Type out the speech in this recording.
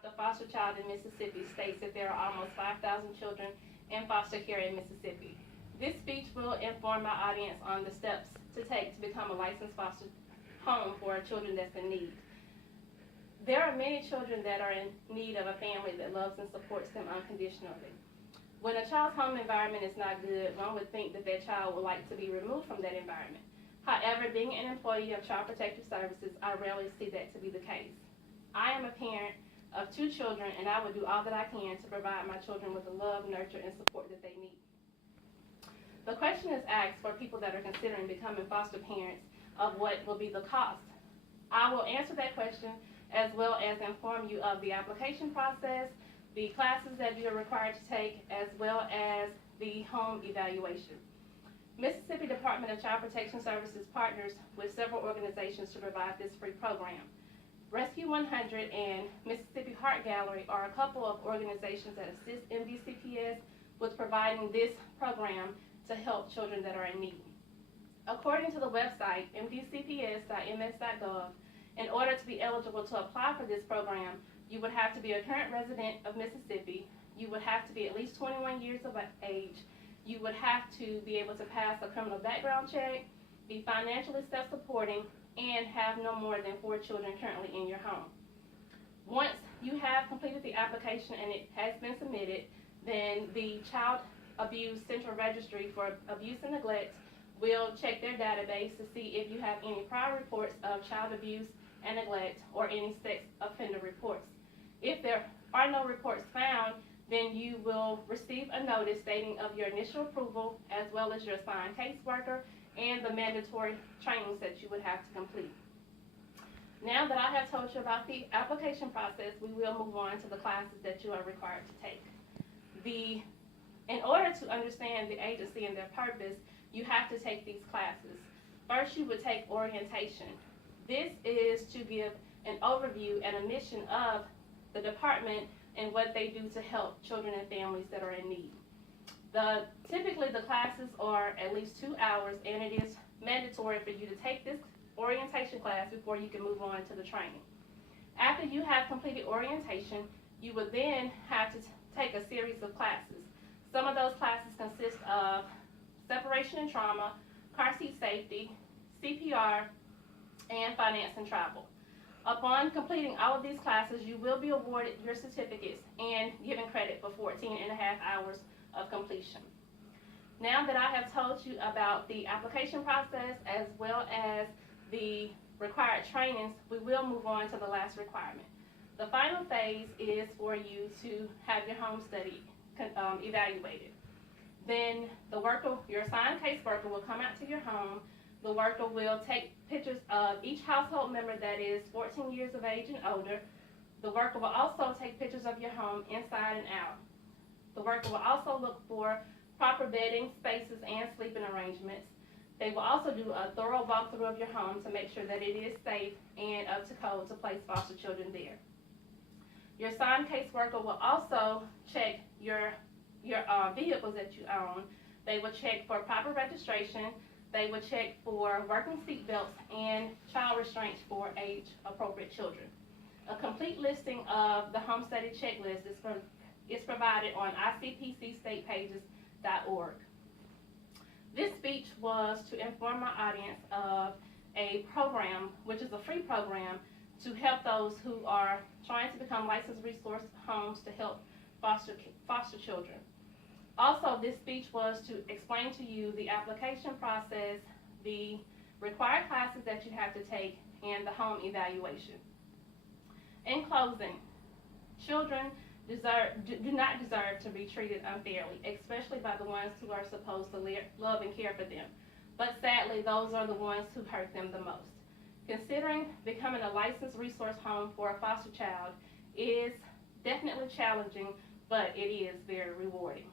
Adopt a Foster Child in Mississippi states that there are almost 5,000 children in foster care in Mississippi. This speech will inform my audience on the steps to take to become a licensed foster home for children that's in need. There are many children that are in need of a family that loves and supports them unconditionally. When a child's home environment is not good, one would think that that child would like to be removed from that environment. However, being an employee of Child Protective Services, I rarely see that to be the case. I am a parent of 2 children, and I will do all that I can to provide my children with the love, nurture, and support that they need. The question is asked for people that are considering becoming foster parents of what will be the cost. I will answer that question as well as inform you of the application process, the classes that you are required to take, as well as the home evaluation. Mississippi Department of Child Protection Services partners with several organizations to provide this free program. Rescue 100 and Mississippi Heart Gallery are a couple of organizations that assist MDCPS with providing this program to help children that are in need. According to the website, mdcps.ms.gov, in order to be eligible to apply for this program, you would have to be a current resident of Mississippi, you would have to be at least 21 years of age, you would have to be able to pass a criminal background check, be financially self-supporting, and have no more than 4 children currently in your home. Once you have completed the application and it has been submitted, then the Child Abuse Central Registry for Abuse and Neglect will check their database to see if you have any prior reports of child abuse and neglect or any sex offender reports. If there are no reports found, then you will receive a notice stating of your initial approval as well as your assigned caseworker and the mandatory trainings that you would have to complete. Now that I have told you about the application process, we will move on to the classes that you are required to take. In order to understand the agency and their purpose, you have to take these classes. First, you would take orientation. This is to give an overview and a mission of the department and what they do to help children and families that are in need. Typically, the classes are at least 2 hours, and it is mandatory for you to take this orientation class before you can move on to the training. After you have completed orientation, you would then have to take a series of classes. Some of those classes consist of separation and trauma, car seat safety, CPR, and finance and travel. Upon completing all of these classes, you will be awarded your certificates and given credit for 14.5 hours of completion. Now that I have told you about the application process as well as the required trainings, we will move on to the last requirement. The final phase is for you to have your home study evaluated. Then your assigned caseworker will come out to your home. The worker will take pictures of each household member that is 14 years of age and older. The worker will also take pictures of your home inside and out. The worker will also look for proper bedding, spaces, and sleeping arrangements. They will also do a thorough walkthrough of your home to make sure that it is safe and up to code to place foster children there. Your assigned caseworker will also check your vehicles that you own. They will check for proper registration. They will check for working seat belts and child restraints for age-appropriate children. A complete listing of the home study checklist is provided on icpcstatepages.org. This speech was to inform my audience of a program, which is a free program, to help those who are trying to become licensed resource homes to help foster children. Also, this speech was to explain to you the application process, the required classes that you have to take, and the home evaluation. In closing, children do not deserve to be treated unfairly, especially by the ones who are supposed to love and care for them. But sadly, those are the ones who hurt them the most. Considering becoming a licensed resource home for a foster child is definitely challenging, but it is very rewarding.